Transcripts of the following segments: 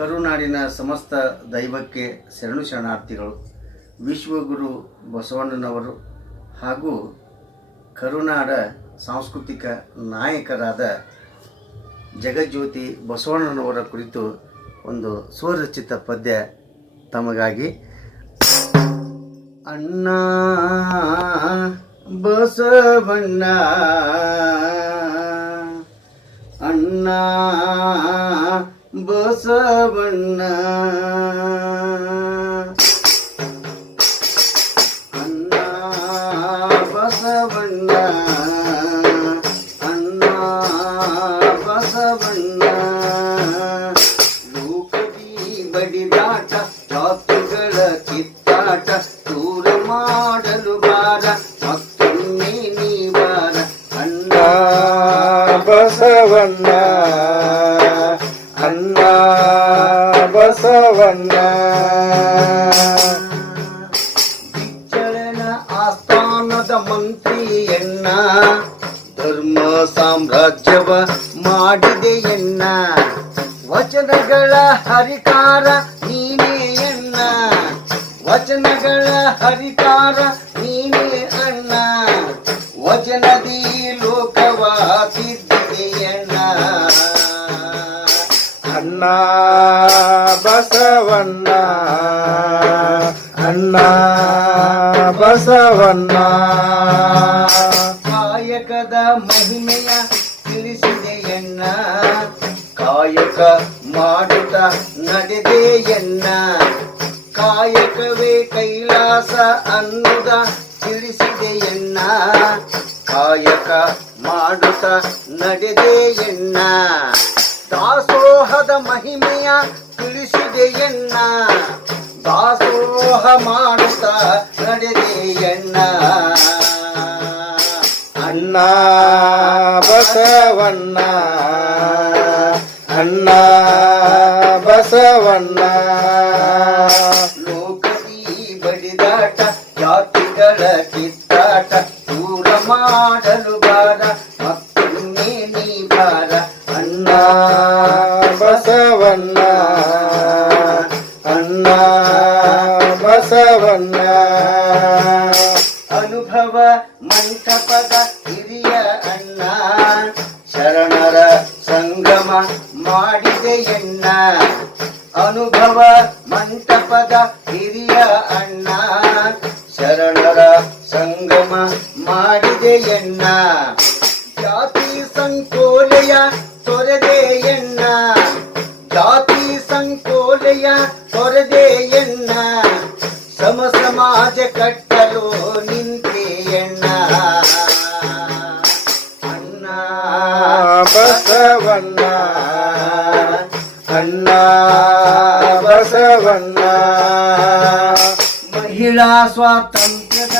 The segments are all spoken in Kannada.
ಕರುನಾಡಿನ ಸಮಸ್ತ ದೈವಕ್ಕೆ ಶರಣು ಶರಣಾರ್ಥಿಗಳು. ವಿಶ್ವಗುರು ಬಸವಣ್ಣನವರು ಹಾಗೂ ಕರುನಾಡ ಸಾಂಸ್ಕೃತಿಕ ನಾಯಕರಾದ ಜಗಜ್ಯೋತಿ ಬಸವಣ್ಣನವರ ಕುರಿತು ಒಂದು ಸ್ವರಚಿತ ಪದ್ಯ ತಮಗಾಗಿ. ಅಣ್ಣ ಬಸವಣ್ಣ, ಅಣ್ಣ ಬಸವಣ್ಣ, ಅಣ್ಣ ಬಸವಣ್ಣ, ಅಣ್ಣ ಬಸವಣ್ಣ. ಲೋಕದಿ ಬಡಿದಾಟ, ಜಾತಿಗಳ ಕಿತ್ತಾಟ ದೂರ ಮಾಡಲು ಬಾರ, ಮತ್ತೊಮ್ಮೆ ನೀವಾರ. ಅಣ್ಣ ಬಸವಣ್ಣ, ಅಣ್ಣ ಬಸವಣ್ಣ. ಬಿಚ್ಚಳನ ಆಸ್ಥಾನದ ಮಂತ್ರಿಯಣ್ಣ, ಧರ್ಮ ಸಾಮ್ರಾಜ್ಯವ ಮಾಡಿದೆಯಣ್ಣ. ವಚನಗಳ ಹರಿಕಾರ ನೀನೆಯಣ್ಣ, ವಚನಗಳ ಹರಿಕಾರ ನೀನೇ ಅಣ್ಣ. ವಚನದಿ ಲೋಕವ ತಿದ್ದಿದೆಯಣ್ಣ. ಅಣ್ಣ ಬಸವಣ್ಣ, ಅಣ್ಣ ಬಸವಣ್ಣ. ಕಾಯಕದ ಮಹಿಮೆಯ ತಿಳಿಸಿದೆಯಣ್ಣ, ಕಾಯಕ ಮಾಡುತ್ತ ನಡೆದೆಯಣ್ಣ. ಕಾಯಕವೇ ಕೈಲಾಸ ಅನ್ನುದ ತಿಳಿಸಿದೆಯಣ್ಣ, ಕಾಯಕ ಮಾಡುತ್ತ ನಡೆದೆಯಣ್ಣ. ದಾಸೋಹದ ಮಹಿಮೆಯ ತಿಳಿಸಿದೆಯಣ್ಣ, ದಾಸೋಹ ಮಾಡುತ್ತ ನಡೆದೆಯಣ್ಣ. ಅಣ್ಣ ಬಸವಣ್ಣ, ಅಣ್ಣ ಬಸವಣ್ಣ. ಲೋಕದಿ ಬಡಿದಾಟ, ಜಾತಿಗಳ ಕಿತ್ತಾಟ ದೂರ ಮಾಡಲು ಬಾರ, ಮತ್ತೊಮ್ಮೆ ನೀ ಬಾರ. ಅಣ್ಣ ಬಸವಣ್ಣ, ಅಣ್ಣ ಬಸವಣ್ಣ. ಅನುಭವ ಮಂಟಪದ ಹಿರಿಯ ಅಣ್ಣ, ಶರಣರ ಸಂಗಮ ಮಾಡಿದೆಯಣ್ಣ. ಅನುಭವ ಮಂಟಪದ ಹಿರಿಯ ಅಣ್ಣ, ಶರಣರ ಸಂಗಮ ಮಾಡಿದೆಯಣ್ಣ. ಜಾತಿ ಸಂಕೋಲೆಯ ತೊರೆದೆಯಣ್ಣ, ಜಾತಿ ಸಂಕೋಲೆಯ ತೊರೆದೆಯಣ್ಣ. ಸಮ ಸಮಾಜ ಕಟ್ಟಲು ನಿಂತೆಯಣ್ಣ. ಅಣ್ಣ ಬಸವಣ್ಣ, ಅಣ್ಣ ಬಸವಣ್ಣ. ಮಹಿಳಾ ಸ್ವಾತಂತ್ರ್ಯದ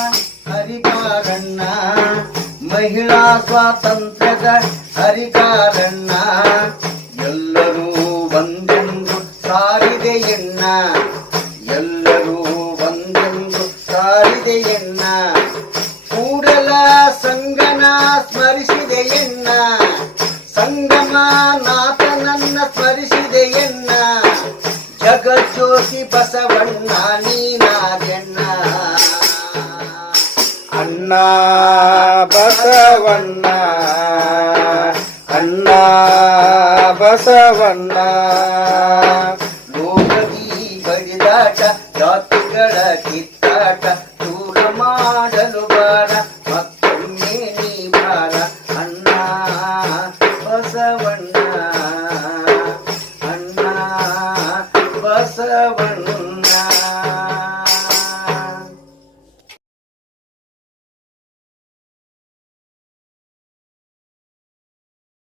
ಹರಿಕಾರಣ್ಣ, ಮಹಿಳಾ ಸ್ವಾತಂತ್ರ್ಯದ ಹರಿಕಾರಣ್ಣ. ಎಲ್ಲರೂ ಒಂದೆಂದು ಸಾರಿದೆಯಣ್ಣ, ಎಲ್ಲರೂ ಒಂದೆಂದು ಸಾರಿದೆಯಣ್ಣ. ಕೂಡಲ ಸಂಗನ ಸ್ಮರಿಸಿದೆಯಣ್ಣ, ಸಂಗಮ ನಾಥನನ್ನ ಸ್ಮರಿಸಿದೆಯಣ್ಣ. ಜಗಜ್ಯೋತಿ ಬಸವಣ್ಣ ನೀನಾದೆಣ್ಣ. ಅಣ್ಣ ಬಸವಣ್ಣ, ಅಣ್ಣ ಬಸವಣ್ಣ. ಲೋಕದಿ ಬಡಿದಾಟ, ಜಾತಿಗಳ ಕಿತ್ತಾಟ ದೂರ ಮಾಡಲು